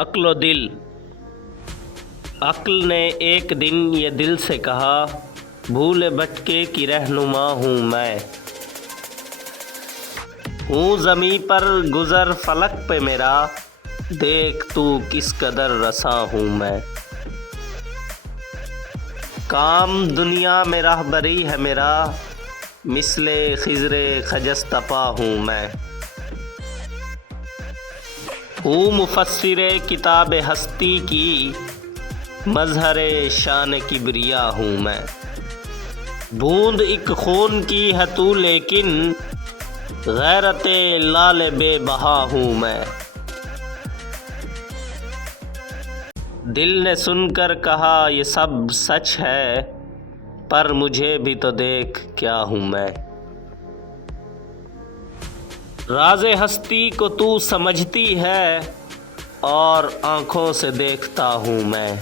عقل و دل۔ عقل نے ایک دن یہ دل سے کہا، بھولے بھٹکے کی رہنما ہوں میں، ہوں زمیں پر گزر فلک پہ میرا، دیکھ تو کس قدر رساں ہوں میں۔ کام دنیا میں راہبری ہے میرا، مثل خضر خجستپا ہوں میں، ہوں مفسر کتاب ہستی کی، مظہر شان کبریا ہوں میں۔ بوند ایک خون کی ہے تو لیکن، غیرت لال بے بہا ہوں میں۔ دل نے سن کر کہا یہ سب سچ ہے، پر مجھے بھی تو دیکھ کیا ہوں میں۔ راز ہستی کو تو سمجھتی ہے، اور آنکھوں سے دیکھتا ہوں میں۔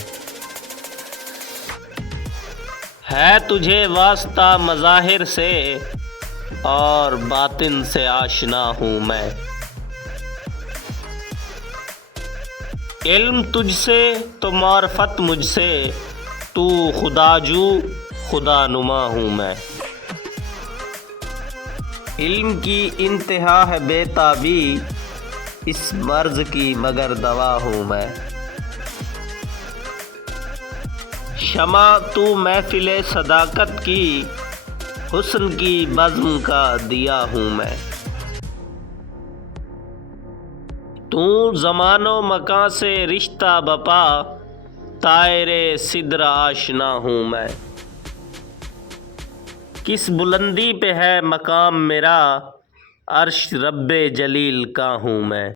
ہے تجھے واسطہ مظاہر سے، اور باطن سے آشنا ہوں میں۔ علم تجھ سے تو معرفت مجھ سے، تو خدا جو خدا نما ہوں میں۔ علم کی انتہا ہے بے تابی، اس مرض کی مگر دوا ہوں میں۔ شمع تو محفل صداقت کی، حسن کی بزم کا دیا ہوں میں۔ تو زمان و مکان سے رشتہ بپا، طائر سدر آشنا ہوں میں۔ کس بلندی پہ ہے مقام میرا، عرش رب جلیل کا ہوں میں۔